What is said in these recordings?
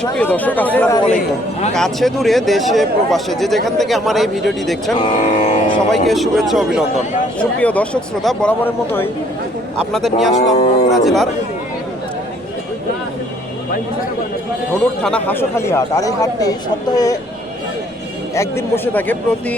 সুপ্রিয় দর্শক কাছে দূরে দেশে প্রবাসে যে যেখান থেকে আমার এই ভিডিওটি দেখছেন, সবাইকে শুভেচ্ছা অভিনন্দন। সুপ্রিয় দর্শক, শ্রোতা, বরাবরের মতোই আপনাদের নিয়ে আসলাম জেলার ধনুর থানা হাঁসখালি হাট। আর এই হাটটি সপ্তাহে একদিন বসে থাকে প্রতি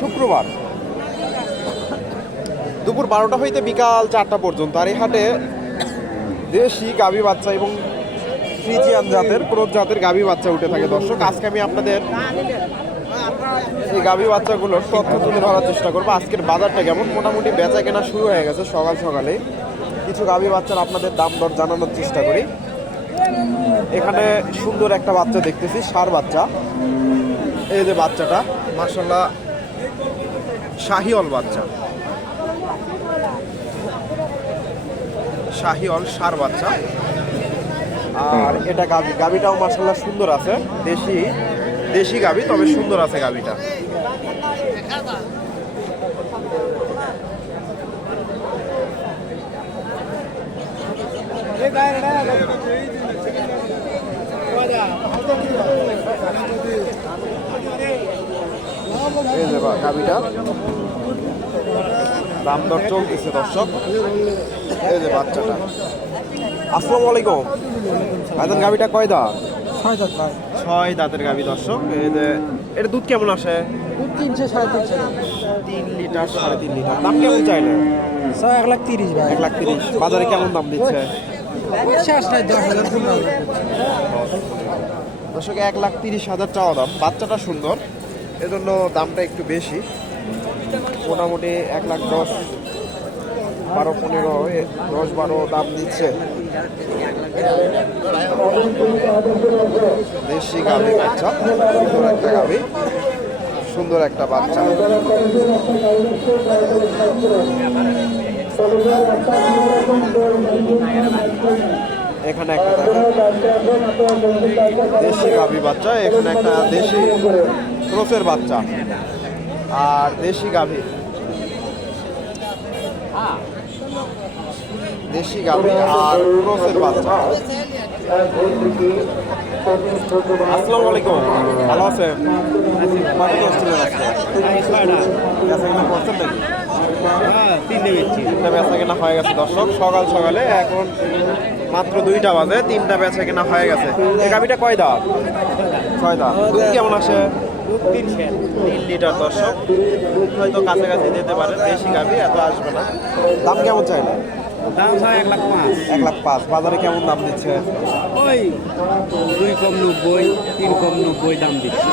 শুক্রবার। দুপুর বারোটা হইতে বিকাল চারটা পর্যন্ত। আর এই হাটে দেশি গাভী বাচ্চা এবং ফ্রিজিয়ান জাতের ক্রোধ জাতের গাভী বাচ্চা উঠে থাকে। দর্শক, আজকে আমি আপনাদের এই গাভী বাচ্চাগুলোর তথ্য তুলে ধরার চেষ্টা করব। আজকের বাজারটা কেমন? মোটামুটি বেচা কেনা শুরু হয়ে গেছে সকাল সকালে। কিছু গাভী বাচ্চার আপনাদের দাম দর জানানোর চেষ্টা করি। এখানে সুন্দর একটা বাচ্চা দেখতেছি, সার বাচ্চা। এই যে বাচ্চাটা মার্শাল্লাহ শাহিওল বাচ্চা। শাহিওল সার বাচ্চা। আর এটা গাবি গাবিটাও মার্শাল্লাহ সুন্দর আছে। দেশি দেশি গাবি, তবে সুন্দর আছে গাবিটা। গাবিটা। দাম দর চলতেছে দর্শক। এই যে বাচ্চাটা। আসসালামু আলাইকুম। ভাইজান গাবিটা কয় দাঁত? ছয় দাঁত ভাই। ছয় দাঁতের গাবি দর্শক। এটা দুধ কেমন আসে? দুধ তিনশো সাড়ে তিনশো। তিন লিটার সাড়ে তিন লিটার। দাম কেমন চাইলে ছয় এক লাখ তিরিশ ভাই। এক লাখ তিরিশ। বাজারে কেমন দাম দিচ্ছে। দর্শক এক লাখ তিরিশ হাজার চাওয়া দাম। বাচ্চাটা সুন্দর। এজন্য দামটা একটু বেশি। মোটামুটি এক লাখ দশ বারো, পনেরো দশ, বারো দাম দিচ্ছে। দেশি গাভি বাচ্চা, সুন্দর একটা গাভি, সুন্দর একটা বাচ্চা। এখানে একটা দেশি গাভি বাচ্চা, এখানে একটা দেশি ক্রোসের বাচ্চা। আর দেশি গাভি। দেশি গাভি আর ক্রোসের বাচ্চা। আসসালামু আলাইকুম। ভালো আছেন? বেচা কেনা করছেন নাকি তিনটা বেচা কেনা হয়ে গেছে, দর্শক। সকাল সকালে এখন মাত্র দুইটা বাজে, তিনটা বেচা কেনা হয়ে গেছে। এই গাভিটা কয় দাঁত? ছয় দাঁত। দুধ কেমন আসে? তিন লিটার, দর্শক। হয়তো কাছাকাছি যেতে পারে, দেশি গাভি, এত আসবে না। দাম কেমন চাইলে দাম ছয় এক লাখ পাঁচ। এক লাখ পাঁচ। বাজারে কেমন দাম দিচ্ছে? ওই দুই কম নব্বই তিন কম নব্বই দাম দিচ্ছি।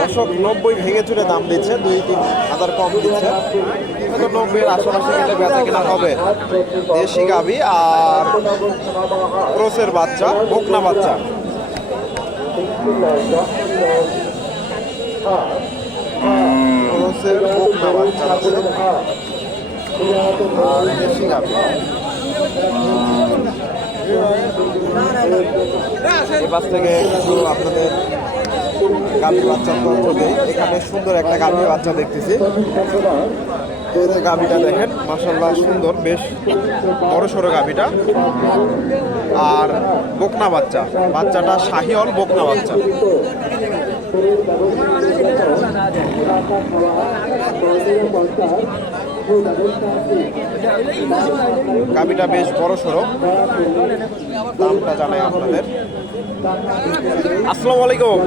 দর্শক নব্বই ভেঙে চুরে দাম দিচ্ছে দুই তিন হাজার কম দিচ্ছে। নব্বইয়ের আশেপাশে গেলে বেচা কেনা হবে। দেশি গাভি আর ক্রোসের বাচ্চা বকনা বাচ্চা। ক্রোসের বকনা বাচ্চা আছে আর এবার থেকে কিছু আপনাদের গাভী তথ্য দেই এখানে সুন্দর একটা গাভী বাচ্চা দেখতেছি। এই গাভীটা দেখেন মাসাল্লাহ সুন্দর, বেশ বড় সড়ো গাভীটা। আর বকনা বাচ্চা, বাচ্চাটা শাহিওল বকনা বাচ্চা। গাভীটা বেশ বড় সড়ো। দামটা জানাই আপনাদের। আসসালামু আলাইকুম।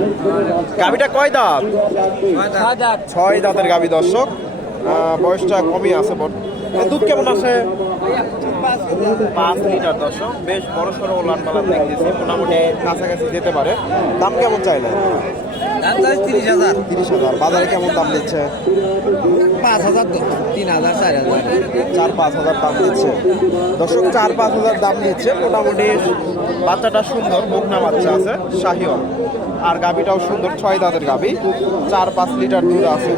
গাভীটা কয় দাঁত? ছয় দাঁতের গাভী দর্শক। বয়সটা কমই আছে দুধ কেমন আছে? পাঁচ লিটার দর্শক। বেশ বড় সড়ো ওলান পালান দেখতেছি। মোটামুটি কাছাকাছি যেতে পারে। দাম কেমন চাইলে তিরিশ হাজার। তিরিশ হাজার। বাজারে কেমন দাম দিচ্ছে? পাঁচ হাজার তিন হাজার চার হাজার। চার পাঁচ হাজার দাম দিচ্ছে। দর্শক চার পাঁচ হাজার দাম দিচ্ছে মোটামুটি বাচ্চাটা সুন্দর বকনা বাচ্চা আছে শাহিওল আর গাবিটাও সুন্দর ছয় দাঁতের গাবি চার পাঁচ লিটার দুধ আছে।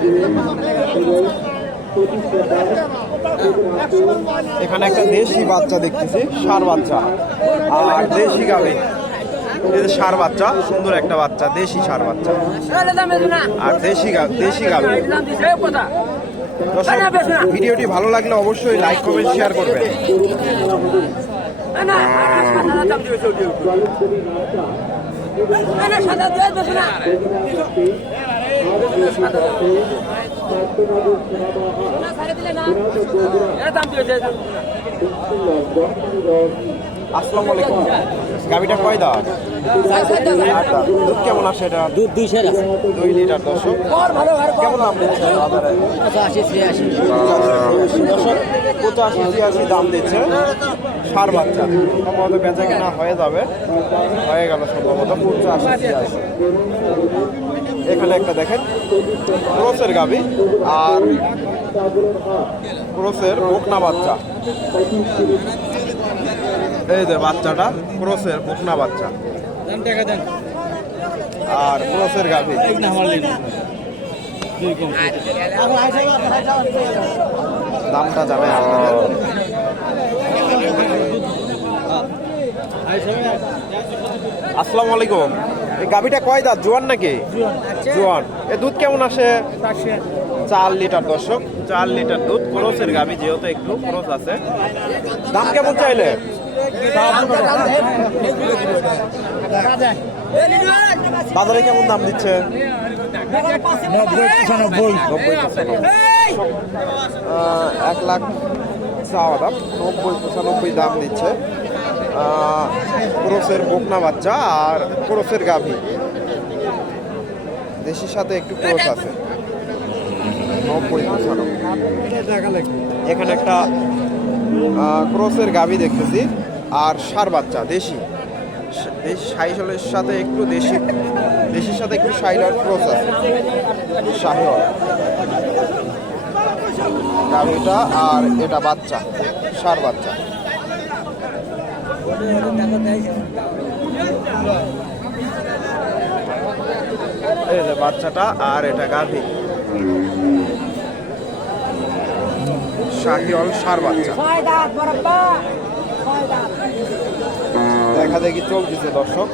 এখানে একটা দেশি বাচ্চা দেখতেছি সার বাচ্চা। আর দেশি এই যে সার বাচ্চা সুন্দর একটা বাচ্চা দেশি সার বাচ্চা। আর দেশি দেশি দর্শক, ভিডিওটি ভালো লাগলে অবশ্যই লাইক কমেন্ট শেয়ার করবেন। আসসালামু আলাইকুম। গাবিটা কয় দাও দুধ কেমন আসে এটা? দুধ দুই সের দুই লিটার দর্শক। কেমন পঁচাশি দর্শক পঁচাশি ছিয়াশি দাম দিচ্ছে। সার বাচ্চা। সম্ভবত বেচা কেনা হয়ে যাবে। হয়ে গেল সম্ভবত পঁচাশি ছিয়াশি। এখানে একটা দেখেন ক্রোসের গাবি আর ক্রোসের বকনা বাচ্চা। এই যে বাচ্চাটা, ক্রসের বকনা বাচ্চা। আর ক্রোসের গাভি। দামটা যাবে আসসালামু আলাইকুম। এই গাভিটা কয় দাঁত? জোয়ান নাকি? জোয়ান। এ দুধ কেমন আসে? চার লিটার দর্শক, চার লিটার দুধ। ক্রোসের গাভি যেহেতু একটু ক্রস আছে। দাম কেমন চাইলে? বাজারে কেমন দাম দিচ্ছে? এক লাখ চাওয়া দাম নব্বই, পঁচানব্বই দাম দিচ্ছে। ক্রোসের বকনা বাচ্চা আর ক্রোসের গাভী। দেশির সাথে একটু ক্রোস আছে। নব্বই এখানে একটা ক্রোসের গাভী দেখতেছি। আর সার বাচ্চা, দেশি। দেশি সাইজলের সাথে একটু দেশি, দেশির সাথে একটু সাইলার ক্রোস আছে। শাহিওয়াল গাভীটা আর এটা বাচ্চা, সার বাচ্চা। বাচ্চাটা আর এটা গাভী। শাহিওয়াল সার বাচ্চা। দেখা দেখি চলতেছে দর্শক।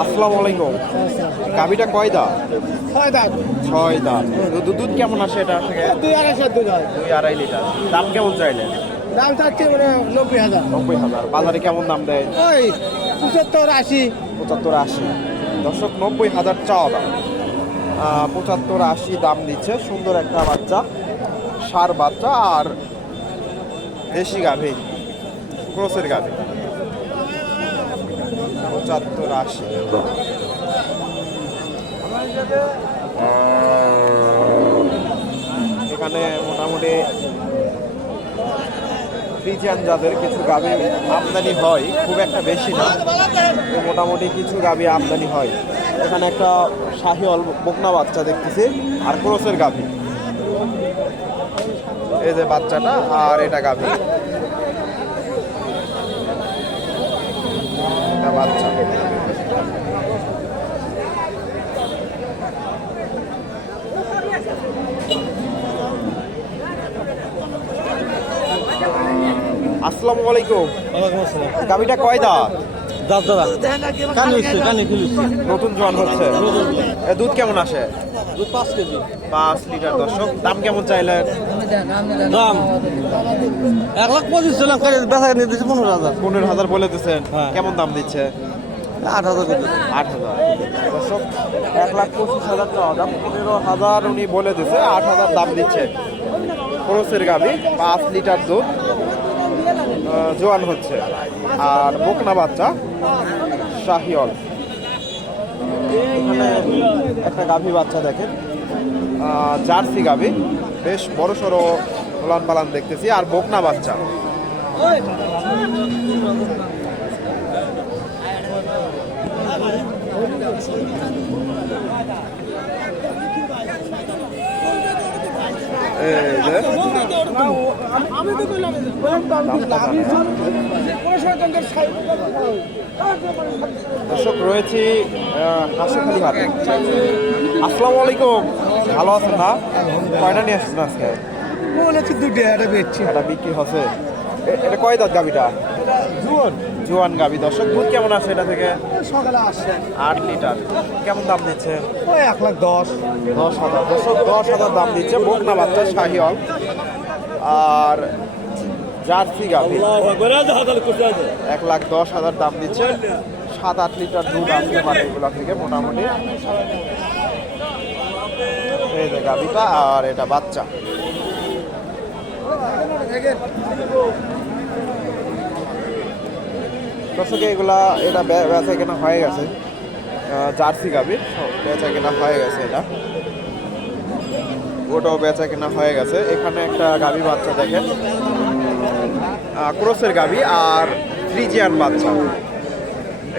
আসসালামু আলাইকুম। গাভিটা কয় দা ছয় দাম ছয় দা দুধ দুধ কেমন আসে এটা দুই আড়াইশো দুধ হয় দুই আড়াই লিটার। দাম কেমন চাইলে দাম চাচ্ছে মানে নব্বই হাজার। নব্বই হাজার। বাজারে কেমন দাম দেয়? ওই পঁচাত্তর আশি। পঁচাত্তর আশি। দর্শক নব্বই হাজার চাওয়া দাম। পঁচাত্তর আশি দাম দিচ্ছে। সুন্দর একটা বাচ্চা, সার বাচ্চা আর দেশি গাভী, ক্রোসের গাভী। পঁচাত্তর আশি। এখানে মোটামুটি ফ্রিজিয়ান যাদের কিছু গাভী আমদানি হয়, খুব একটা বেশি না, তো মোটামুটি কিছু গাভী আমদানি হয়। এখানে একটা শাহিওয়াল বকনা বাচ্চা দেখতেছি আর ক্রোসের গাভি। এই যে বাচ্চাটা আর এটা গাভী। বাচ্চা। আসসালামু আলাইকুম। গাভীটা কয় দাঁত? দাদা কানে কানে নতুন জোয়ান হচ্ছে। এ দুধ কেমন আসে? দুধ পাঁচ কেজি। পাঁচ লিটার দর্শক দাম কেমন চাইলেন? দাম? এক লাখ পঁচিশ ছিলাম করে বেচা নিয়ে দিচ্ছে পনেরো হাজার। পনেরো হাজার বলে দিচ্ছেন হ্যাঁ। কেমন দাম দিচ্ছে? আট হাজার আট হাজার। দর্শক এক লাখ পঁচিশ হাজার টাকা দাম। পনেরো হাজার উনি বলে দিচ্ছে আট হাজার দাম দিচ্ছে। খরচের গাবি পাঁচ লিটার দুধ। জোয়ান হচ্ছে। আর বকনা বাচ্চা শাহিয়ল এখানে একটা গাভী বাচ্চা দেখেন। জার্সি গাভী। বেশ বড় সড়ো পালান পালান দেখতেছি। আর বকনা বাচ্চা এই যে দর্শক রয়েছি হাসিখালি হাটে আসসালামু আলাইকুম। ভালো আছেন না? কয়টা নিয়ে আসছেন আজকে? হচ্ছে দুটো একটা বেচছি। এটা বিক্রি হচ্ছে। এটা কয় দাঁত গাবিটা? জুয়ন? জোয়ান গাবি দর্শক দুধ কেমন আসে এটা থেকে? সকালে আসছে। আট লিটার। কেমন দাম দিচ্ছে? ওই এক লাখ দশ। দশ হাজার। দর্শক দশ হাজার দাম দিচ্ছে বকনা বাচ্চা শাহিওয়াল। আর জার্সি গাভি এক লাখ দশ হাজার দাম দিচ্ছে। সাত আট লিটার দুধ আসতে পারে এগুলা থেকে মোটামুটি। এই যে গাভিটা আর এটা বাচ্চা। দর্শক, এগুলা এটা বেচা কেনা হয়ে গেছে। জার্সি গাভি বেচা কেনা হয়ে গেছে এটা। ওটাও বেচা কেনা হয়ে গেছে। এখানে একটা গাভি বাচ্চা দেখেন। ক্রসের গাভি আর ফ্রিজিয়ান বাচ্চা।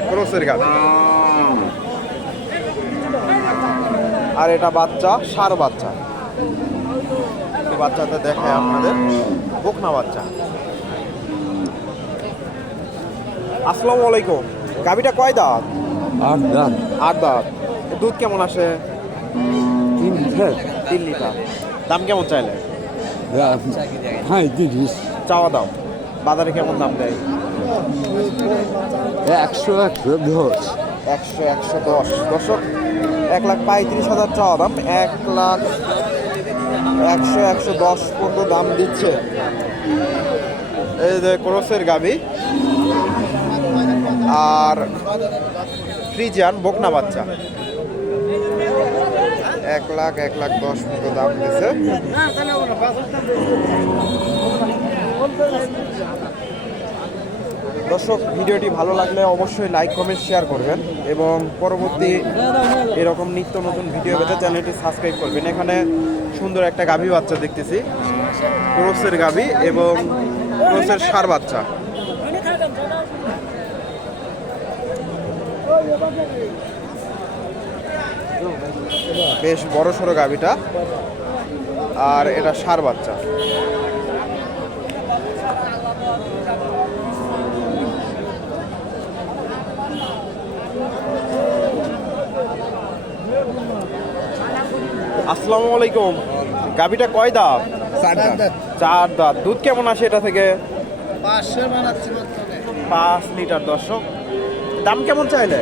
ক্রসের গাভি। আর এটা বাচ্চা, সার বাচ্চা। বাচ্চাটা দেখায় আপনাদের। বকনা বাচ্চা। আসসালামু আলাইকুম। গাভিটা কয় দাঁত? আট দাম আট দাঁত। দুধ কেমন আসে? তিন লিটার। তিন লিটার। দাম কেমন চাইলে? হ্যাঁ তিরিশ। চাওয়া দাম। বাজারে কেমন দাম দেয়? একশো একশো দশ। একশো একশো দশ। দশক এক লাখ পঁয়ত্রিশ হাজার চাওয়া দাম। এক লাখ একশো একশো দশ পর্যন্ত দাম দিচ্ছে। এই যে ক্রসের গাবি আর ফ্রিজিয়ান বকনা বাচ্চা। এক লাখ এক লাখ দশ মতো দাম দিচ্ছে দর্শক, ভিডিওটি ভালো লাগলে অবশ্যই লাইক, কমেন্ট, শেয়ার করবেন এবং পরবর্তী এরকম নিত্য নতুন ভিডিও পেতে চ্যানেলটি সাবস্ক্রাইব করবেন। এখানে সুন্দর একটা গাভী বাচ্চা দেখতেছি। ক্রোসের গাভী এবং ক্রোসের সার বাচ্চা। বেশ বড় সড়ো গাভীটা। আর এটা সার বাচ্চা। আসসালামু আলাইকুম। গাভীটা কয় দাঁত? চার দাঁত। দুধ কেমন আসে এটা থেকে? পাঁচ লিটার দর্শক। দাম কেমন চাইলে?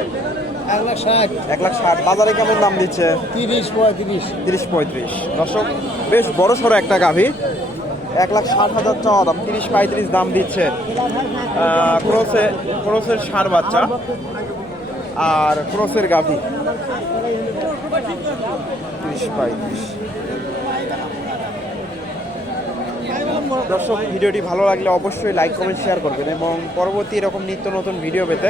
এক লাখ ষাট। এক লাখ ষাট। বাজারে কেমন দাম দিচ্ছে? তিরিশ পঁয়ত্রিশ। তিরিশ পঁয়ত্রিশ। দর্শক বেশ বড় সড়ো একটা গাভী। এক লাখ ষাট হাজার চাওয়া দাম তিরিশ পঁয়ত্রিশ দাম দিচ্ছে। ক্রসে ক্রসের সার বাচ্চা আর ক্রসের গাভী। তিরিশ পঁয়ত্রিশ। দর্শক ভিডিওটি ভালো লাগলে অবশ্যই লাইক কমেন্ট শেয়ার করবেন এবং পরবর্তী এরকম নিত্য নতুন ভিডিও পেতে